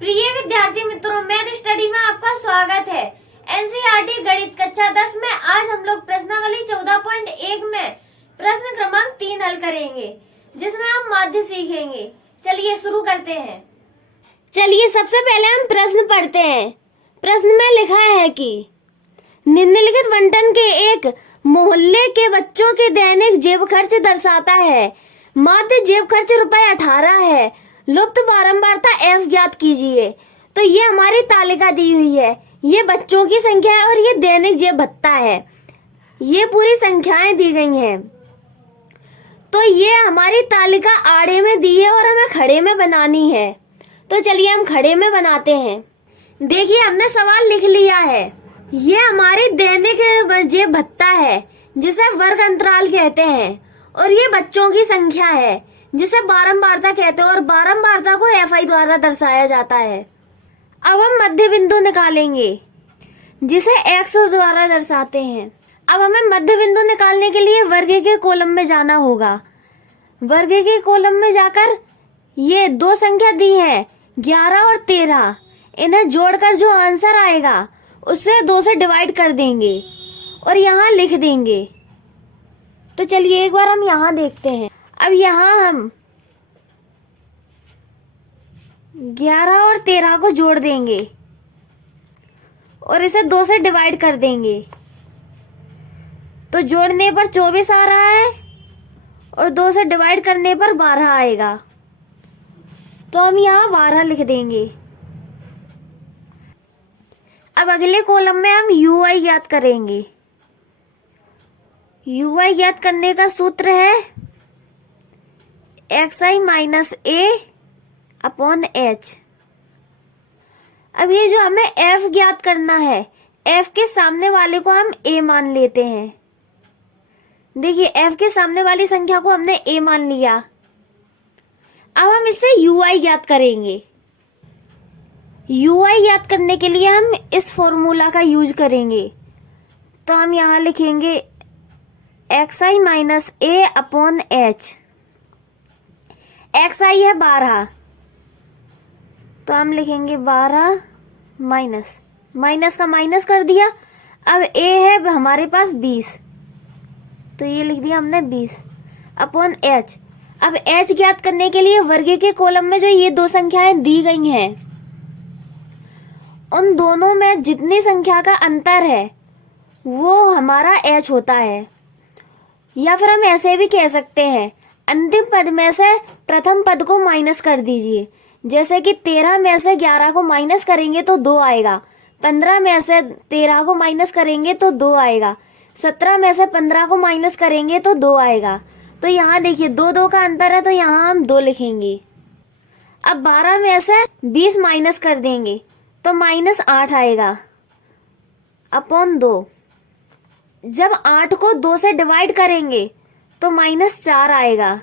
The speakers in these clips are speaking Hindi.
प्रिय विद्यार्थी मित्रों, मैथ स्टडी में आपका स्वागत है। एनसीईआरटी गणित कक्षा 10 में आज हम लोग प्रश्नावली 14.1 में प्रश्न क्रमांक 3 हल करेंगे, जिसमें हम माध्य सीखेंगे। चलिए शुरू करते हैं। चलिए सबसे पहले हम प्रश्न पढ़ते हैं। प्रश्न में लिखा है कि निम्नलिखित बंटन के एक मोहल्ले के बच्चों के दैनिक जेब खर्च दर्शाता है। माध्य जेब खर्च ₹18 है। लुप्त बारंबारता f ज्ञात कीजिए। तो ये हमारी तालिका दी हुई है। ये बच्चों की संख्या है और ये दैनिक जेब भत्ता है। ये पूरी संख्याएं दी गई हैं। तो ये हमारी तालिका आड़े में दी है और हमें खड़े में बनानी है। तो चलिए हम खड़े में बनाते हैं। देखिए हमने सवाल लिख लिया है। ये हमारी दैनिक जेब भत्ता है, जिसे वर्ग अंतराल कहते हैं, और ये बच्चों की संख्या है, जिसे बारंबारता कहते हैं, और बारंबारता को FI द्वारा दर्शाया जाता है। अब हम मध्य बिंदु निकालेंगे, जिसे X द्वारा दर्शाते हैं। अब हमें मध्य बिंदु निकालने के लिए वर्ग के कॉलम में जाना होगा। वर्ग के कॉलम में जाकर ये दो संख्या दी है 11 और 13, इन्हें जोड़कर जो आंसर आएगा उसे 2 से डिवाइड कर देंगे और यहाँ लिख देंगे। तो चलिए एक बार हम यहाँ देखते हैं। अब यहाँ हम 11 और 13 को जोड़ देंगे और इसे 2 से डिवाइड कर देंगे। तो जोड़ने पर 24 आ रहा है और 2 से डिवाइड करने पर 12 आएगा। तो हम यहाँ 12 लिख देंगे। अब अगले कॉलम में हम UI ज्ञात करेंगे। UI ज्ञात करने का सूत्र है XI माइनस A/H। अब ये जो हमें F ज्ञात करना है, F के सामने वाले को हम A मान लेते हैं। देखिए F के सामने वाली संख्या को हमने A मान लिया। अब हम इससे UI ज्ञात करेंगे। UI ज्ञात करने के लिए हम इस फॉर्मूला का यूज करेंगे। तो हम यहाँ लिखेंगे XI माइनस A/H। XI है 12, तो हम लिखेंगे 12 माइनस का माइनस कर दिया। अब A है हमारे पास 20, तो ये लिख दिया हमने 20 अपॉन H। अब H ज्ञात करने के लिए वर्ग के कॉलम में जो ये दो संख्याएं दी गई हैं, उन दोनों में जितनी संख्या का अंतर है वो हमारा H होता है। या फिर हम ऐसे भी कह सकते हैं, अंतिम पद में से प्रथम पद को माइनस कर दीजिए। जैसे कि 13 में से 11 को माइनस करेंगे तो 2 आएगा, 15 में से 13 को माइनस करेंगे तो 2 आएगा, 17 में से 15 को माइनस करेंगे तो 2 आएगा। तो यहाँ देखिए 2 का अंतर है, तो यहाँ हम 2 लिखेंगे। अब 12 में से 20 माइनस कर देंगे तो -8 आएगा अपॉन 2। जब 8 को 2 से डिवाइड करेंगे तो -4 आएगा।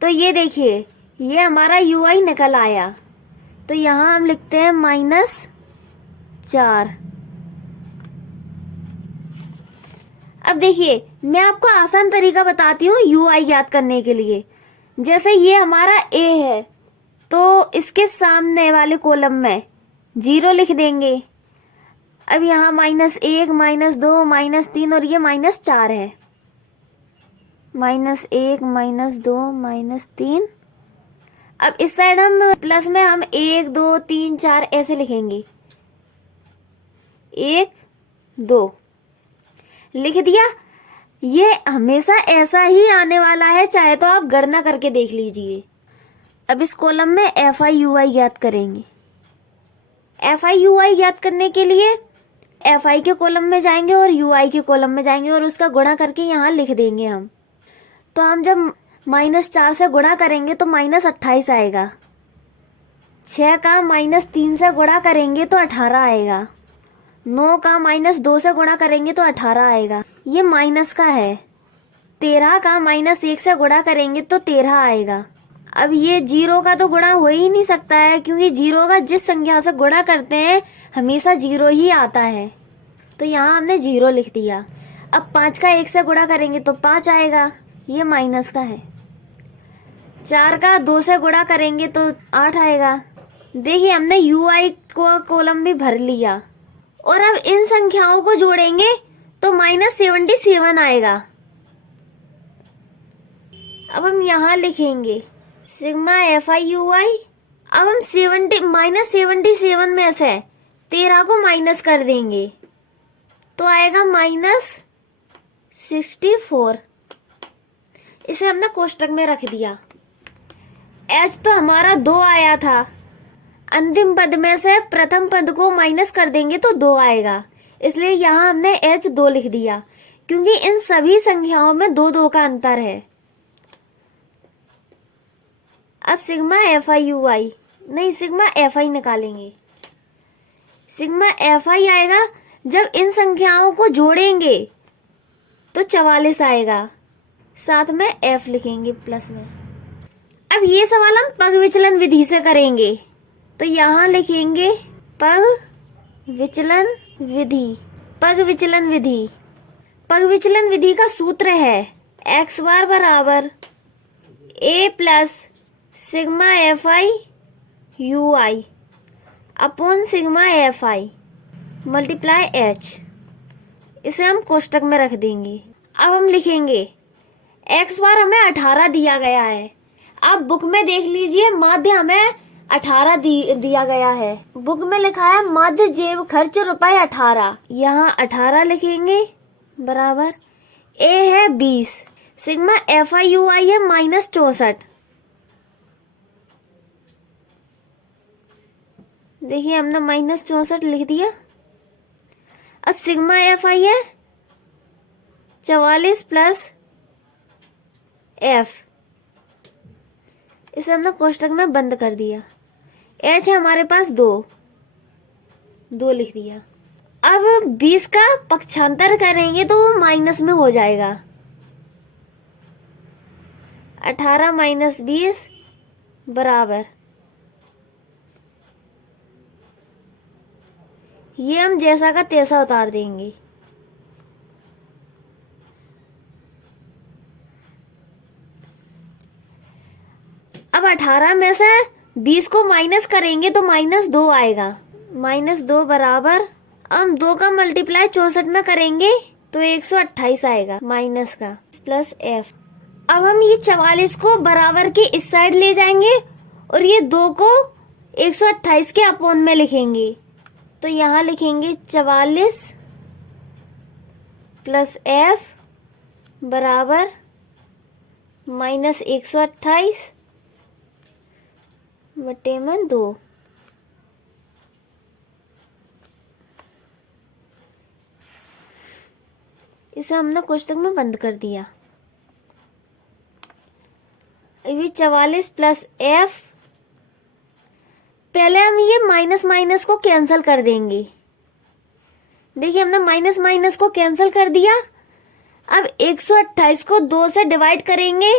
तो ये देखिए ये हमारा UI निकल आया। तो यहाँ हम लिखते हैं -4। अब देखिए मैं आपको आसान तरीका बताती हूँ UI ज्ञात करने के लिए। जैसे ये हमारा A है, तो इसके सामने वाले कॉलम में 0 लिख देंगे। अब यहाँ -1 -2 -3 और ये -4 है। -1 -2 -3। अब इस साइड हम प्लस में हम 1 2 3 4 ऐसे लिखेंगे। 1 2 लिख दिया। ये हमेशा ऐसा ही आने वाला है, चाहे तो आप गणना करके देख लीजिए। अब इस कॉलम में FI UI ज्ञात करेंगे। FI UI ज्ञात करने के लिए FI के कॉलम में जाएंगे और UI के कॉलम में जाएंगे और उसका गुणा करके यहाँ लिख देंगे हम। तो हम जब -4 से गुणा करेंगे तो -28 आएगा। 6 का -3 से गुणा करेंगे तो 18 आएगा। 9 का -2 से गुणा करेंगे तो 18 आएगा। ये माइनस का है। 13 का -1 से गुणा करेंगे तो 13 आएगा। अब ये 0 का तो गुणा हो ही नहीं सकता है, क्योंकि 0 का जिस संख्या से गुणा करते हैं हमेशा 0 ही आता है। तो यहाँ हमने 0 लिख दिया। अब 5 का 1 से गुणा करेंगे तो 5 आएगा। ये माइनस का है। 4 का 2 से गुणा करेंगे तो 8 आएगा। देखिए हमने UI को कॉलम भी भर लिया और अब इन संख्याओं को जोड़ेंगे तो -77 आएगा। अब हम यहाँ लिखेंगे सिग्मा FIUI। अब हम -77 में से 13 को माइनस कर देंगे तो आएगा -64। इसे हमने कोष्टक में रख दिया। H तो हमारा 2 आया था, अंतिम पद में से प्रथम पद को माइनस कर देंगे तो 2 आएगा, इसलिए यहाँ हमने H 2 लिख दिया क्योंकि इन सभी संख्याओं में 2 का अंतर है। अब सिग्मा FIUI नहीं सिग्मा FI निकालेंगे। सिग्मा FI आएगा जब इन संख्याओं को जोड़ेंगे तो 44 आएगा, साथ में F लिखेंगे प्लस में। अब ये सवाल हम पग विचलन विधि से करेंगे तो यहाँ लिखेंगे पग विचलन विधि। पग विचलन विधि, पग विचलन विधि का सूत्र है x बार बराबर a plus sigma FIUI upon sigma FI multiply H। इसे हम कोष्टक में रख देंगे। अब हम लिखेंगे x बार हमें 18 दिया गया है। आप बुक में देख लीजिए माध्य हमें 18 दिया गया है। बुक में लिखा है माध्य जेब खर्च रुपए 18। यहाँ 18 लिखेंगे बराबर a है 20, सिग्मा FIUI है -64। देखिए हमने -64 लिख दिया। अब सिग्मा FI है 44 प्लस F। इसे हमने कोष्टक में बंद कर दिया। H है हमारे पास 2 लिख दिया। अब 20 का पक्षांतर करेंगे तो वो माइनस में हो जाएगा। 18 - 20 बराबर, ये हम जैसा का तैसा उतार देंगे। अब 18 में से 20 को माइनस करेंगे तो -2 आएगा। -2 बराबर, हम 2 का मल्टीप्लाई 64 में करेंगे तो 128 आएगा माइनस का प्लस F। अब हम ये 44 को बराबर के इस साइड ले जाएंगे और ये 2 को 128 के अपोन में लिखेंगे तो यहाँ लिखेंगे 44 प्लस F बराबर -128 बटे में 2। इसे हमने कोष्टक में बंद कर दिया। ये 44 प्लस F, पहले हम ये माइनस माइनस को कैंसिल कर देंगे। देखिए हमने माइनस माइनस को कैंसिल कर दिया। अब 128 को 2 से डिवाइड करेंगे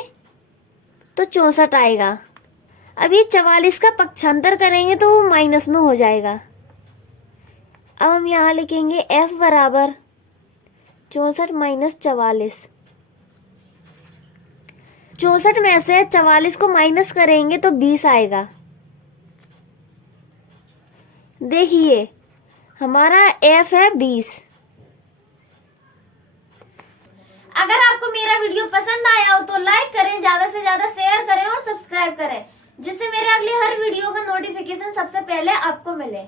तो 64 आएगा। अब ये 44 का पक्षांतर करेंगे तो वो माइनस में हो जाएगा। अब हम यहाँ लिखेंगे F बराबर 64 - 44। 64 में से 44 को माइनस करेंगे तो 20 आएगा। देखिए हमारा F है 20। अगर आपको मेरा वीडियो पसंद आया हो तो लाइक करें, ज्यादा से ज्यादा शेयर करें और सब्सक्राइब करें, जिससे मेरे अगले हर वीडियो का नोटिफिकेशन सबसे पहले आपको मिले।